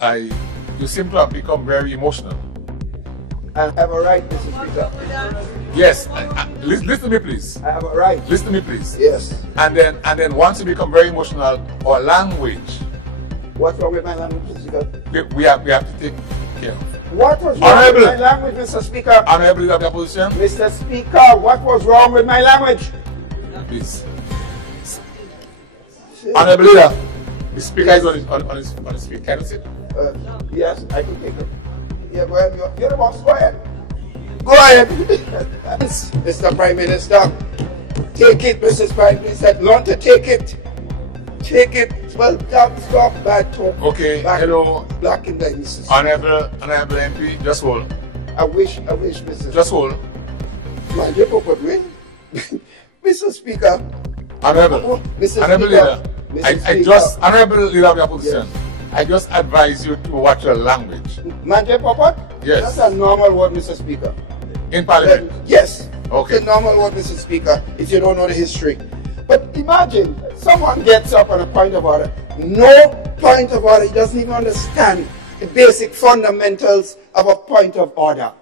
You seem to have become very emotional. I have a right, Mr. Speaker. Yes, listen to me, please. I have a right. Listen to me, please. Yes. And then once you become very emotional, our language. What's wrong with my language, Mr. Speaker? We have to take care of. What was wrong with my language, Mr. Speaker? Honorable Leader of the Opposition. Mr. Speaker, what was wrong with my language? Please. Honorable Leader, the Speaker is on his feet. Can you sit? Yes, I can take it. Yeah, go ahead. You're the boss. Go ahead. Go ahead. Mr. Prime Minister, take it, Mrs. Prime Minister. Learn to take it. Take it. Well, stop bad talk. Okay, hello. Black in the Mrs. Honorable MP, just hold. I wish, Mrs. Just hold. Manjé Pòpòt win. Mr. Speaker. Honorable Leader. Honorable Leader of the Opposition. Yes. I just advise you to watch your language. Manjé Pòpòt? Yes. That's a normal word, Mr. Speaker. In Parliament? Yes. Okay. It's a normal word, Mr. Speaker, if you don't know the history. But imagine, someone gets up on a point of order. No point of order. He doesn't even understand the basic fundamentals of a point of order.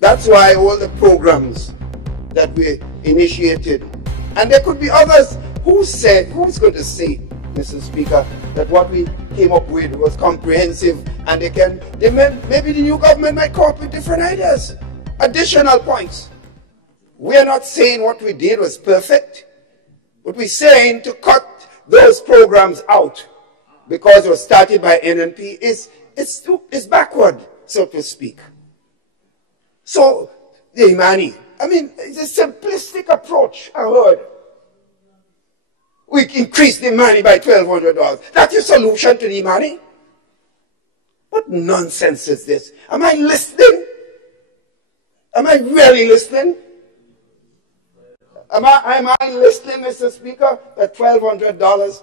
That's why all the programs that we initiated, and there could be others who's going to say, Mr. Speaker, that what we came up with was comprehensive, and maybe the new government might come up with different ideas, additional points. We're not saying what we did was perfect, but we're saying to cut those programs out because it was started by NNP is backward, so to speak. So, the Imani, I mean, it's a simplistic approach, I heard. We increase the money by $1,200. That's your solution to the money? What nonsense is this? Am I listening? Am I really listening? Am I listening, Mr. Speaker, at $1,200?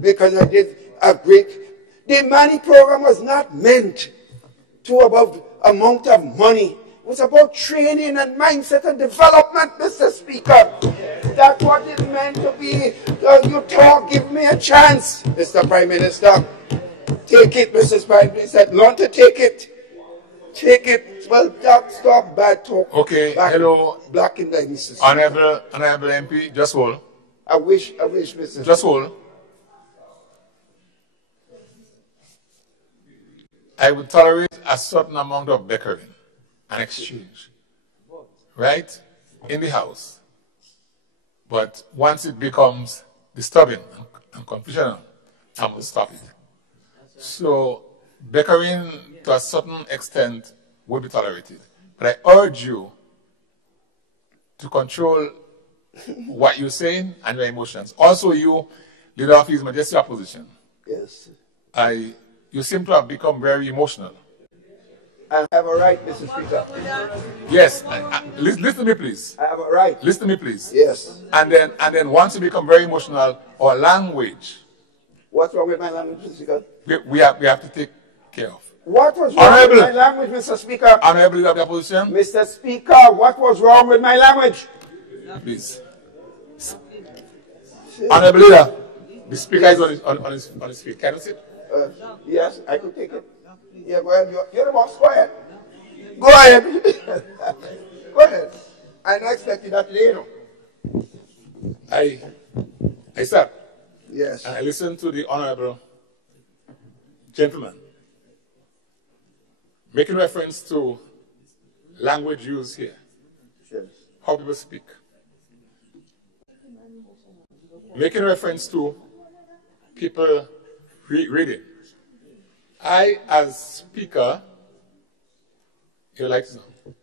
Because I did agree. The money program was not meant to about amount of money. It was about training and mindset and development, Mr. Speaker. That's what it meant to be. You talk, give me a chance, Mr. Prime Minister. Take it, Mrs. Prime Minister. Learn to take it. Take it. Well, stop bad talk. Okay, hello. Black in the Mrs. Honorable MP, just hold. I wish, Mrs. Just hold. I would tolerate a certain amount of bickering and exchange, right, in the House. But once it becomes disturbing and confusional, I will stop it. So bickering to a certain extent will be tolerated. But I urge you to control what you're saying and your emotions. Also you, Leader of His Majesty Opposition. Yes. You seem to have become very emotional. I have a right, Mr. Speaker. Yes. Listen to me, please. I have a right. Listen to me, please. Yes. And then once you become very emotional, our language. What's wrong with my language, Mr. Speaker? We have to take care of. What was wrong with my language, Mr. Speaker? Honorable Leader of the Opposition. Mr. Speaker, what was wrong with my language? Please. Honorable Leader, the Speaker is on his feet. Can you sit? Yes, I can take it. Yeah, go ahead. You're the boss. Go ahead. Go ahead. Go ahead. I don't expect you that later. I sat. Yes. And I listened to the honorable gentleman making reference to language used here. Yes. How people speak. Making reference to people reading. I, as Speaker, you like to know?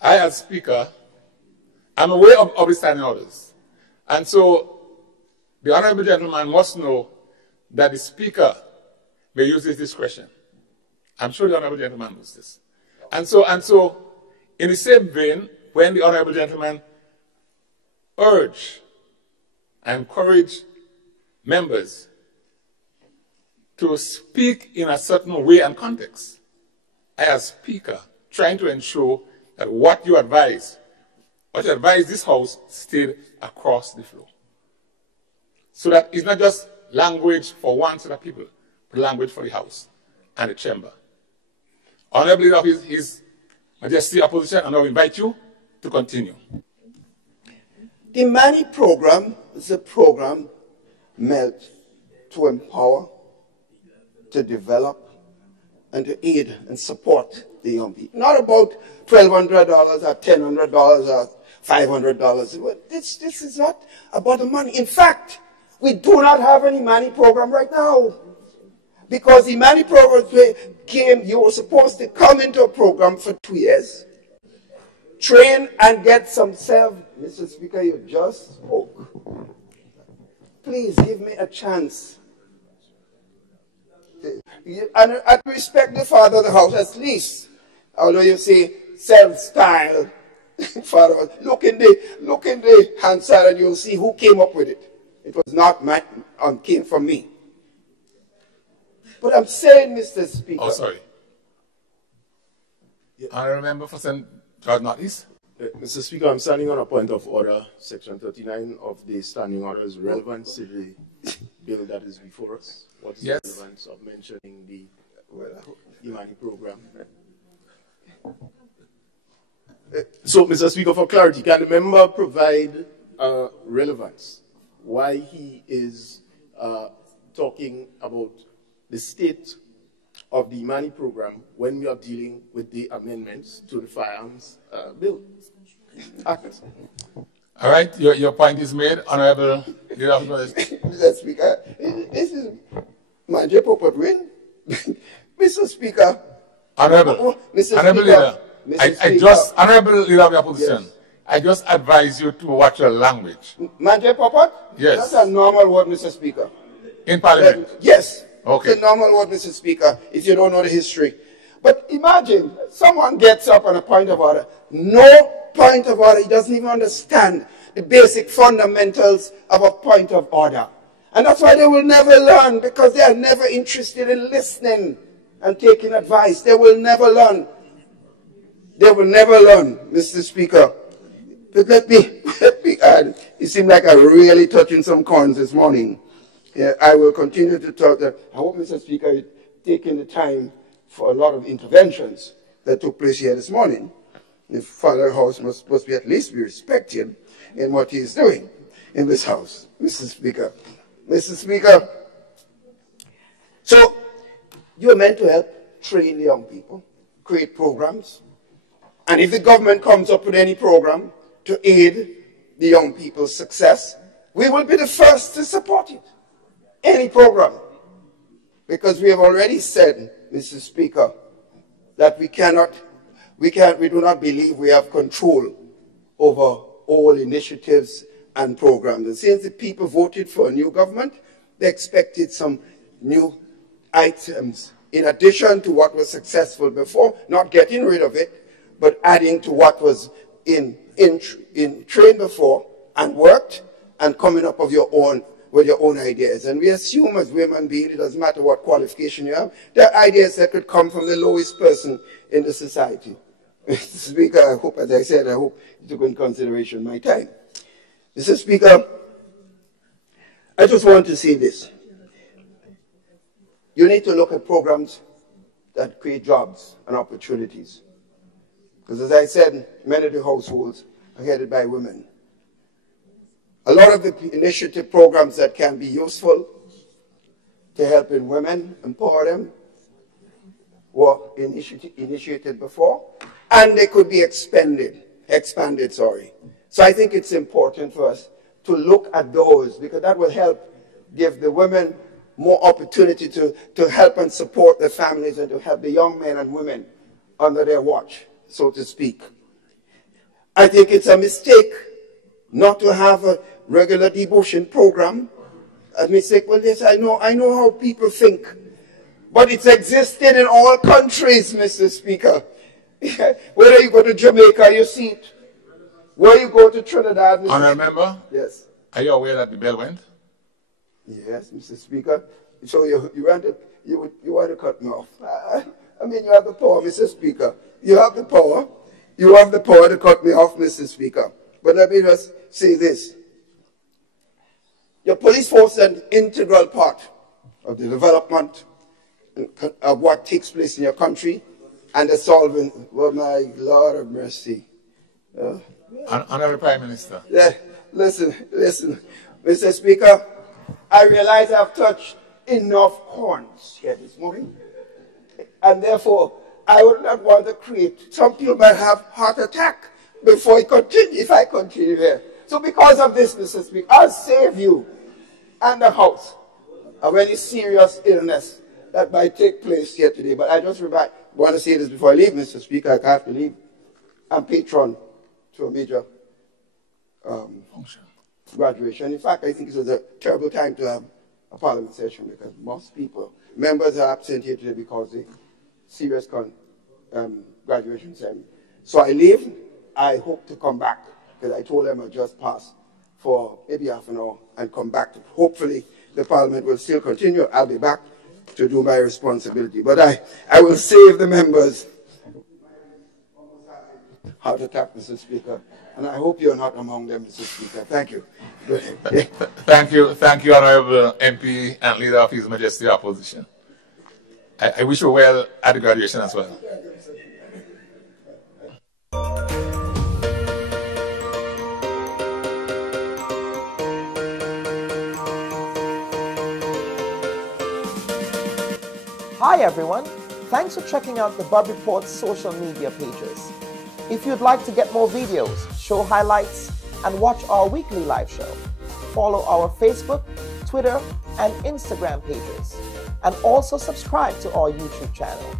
I, as Speaker, I'm aware of the standing orders. And so, the honorable gentleman must know that the Speaker may use his discretion. I'm sure the honorable gentleman knows this. And so, in the same vein, when the honorable gentleman urge and encourage members to speak in a certain way and context, I, as Speaker, trying to ensure that what you advise But you advise this house stayed across the floor. So that it's not just language for one set of people, but language for the house and the chamber. Honorable Leader of His Majesty Opposition, and I will invite you to continue. The Manny program is a program meant to empower, to develop, and to aid and support the young people. Not about $1,200 or $1,000 or $500. This is not about the money. In fact, we do not have any Manny program right now. Because the Manny program came, you were supposed to come into a program for 2 years, train and get some self. Mr. Speaker, you just spoke. Please give me a chance. And I respect the father of the house, at least. Although you say self-style, father, look in the Hansard and you'll see who came up with it. It was not mine, came from me. But I'm saying, Mr. Speaker. Oh, sorry. Yeah. I remember for St. George Northeast. Mr. Speaker, I'm standing on a point of order. Section 39 of the standing order is relevant to the bill that is before us. What is the relevance of mentioning the Imani program? So, Mr. Speaker, for clarity, can the member provide relevance? Why he is talking about the state of the Imani program when we are dealing with the amendments to the Firearms bill? All right, your point is made, Honorable Leader of Mr. Speaker, this is Manjé Pòpòt win. Mr. Speaker. Honorable, Mr. Honorable Speaker, Leader, Honorable Leader of the Opposition, yes. I just advise you to watch your language. Manjé Pòpòt? Yes. That's a normal word, Mr. Speaker. In Parliament? Yes. Okay. It's a normal word, Mr. Speaker, if you don't know the history. But imagine, someone gets up on a point of order. No point of order. He doesn't even understand the basic fundamentals of a point of order. And that's why they will never learn, because they are never interested in listening and taking advice. They will never learn. They will never learn, Mr. Speaker. But let me add, it seemed like I'm really touching some corns this morning. Yeah, I will continue to talk. I hope, Mr. Speaker, you're taking the time for a lot of interventions that took place here this morning. The Father of the House must supposed to be at least be respected in what he is doing in this house, Mr. Speaker. Mr. Speaker, so you're meant to help train the young people, create programs, and if the government comes up with any program to aid the young people's success, we will be the first to support it. Any program. Because we have already said, Mr. Speaker, that we do not believe we have control over all initiatives and programs. And since the people voted for a new government, they expected some new items in addition to what was successful before, not getting rid of it, but adding to what was in train before and worked, and coming up with your own ideas. And we assume as women being, it doesn't matter what qualification you have, there are ideas that could come from the lowest person in the society. Mr. Speaker, I hope, as I said, I hope you took into consideration my time. Mr. Speaker, I just want to say this. You need to look at programs that create jobs and opportunities. Because as I said, many of the households are headed by women. A lot of the initiative programs that can be useful to helping women, empower them, were initiated before, and they could be expanded. So I think it's important for us to look at those, because that will help give the women more opportunity to help and support their families and to help the young men and women under their watch, so to speak. I think it's a mistake not to have a regular devotion program. A mistake, well, yes, I know how people think. But it's existed in all countries, Mr. Speaker. Whether you go to Jamaica, you see it. Where you go to Trinidad, Mr. Honourable Member? Yes. Are you aware that the bell went? Yes, Mr. Speaker. So you want to cut me off. I mean, you have the power, Mr. Speaker. You have the power. You have the power to cut me off, Mr. Speaker. But let me just say this. Your police force is an integral part of the development of what takes place in your country and the solving, oh my Lord of mercy. Honorable Prime Minister. Yeah, listen, Mr. Speaker, I realize I've touched enough horns here this morning, and therefore I would not want to create, some people might have heart attack before I continue, if I continue here. So because of this, Mr. Speaker, I'll save you and the House of any serious illness that might take place here today. But I just want to say this before I leave, Mr. Speaker. I have to leave. I'm patron to a major graduation. In fact, I think it was a terrible time to have a parliament session because most members are absent here today because of serious graduation ceremony. So I leave. I hope to come back because I told them I'd just pass for maybe half an hour and come back. Hopefully the parliament will still continue. I'll be back to do my responsibility. But I will save the members heart attack, Mr. Speaker. And I hope you're not among them, Mr. Speaker. Thank you. Thank you, Honorable MP and Leader of His Majesty Opposition. I wish you well at the graduation as well. Hi everyone, thanks for checking out the Bob Reports social media pages. If you'd like to get more videos, show highlights, and watch our weekly live show, follow our Facebook, Twitter, and Instagram pages, and also subscribe to our YouTube channel.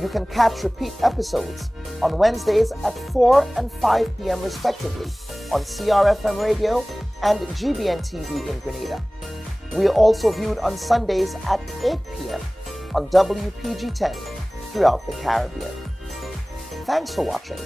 You can catch repeat episodes on Wednesdays at 4 and 5 p.m. respectively on CRFM Radio and GBN TV in Grenada. We are also viewed on Sundays at 8 p.m. on WPG 10 throughout the Caribbean. Thanks for watching.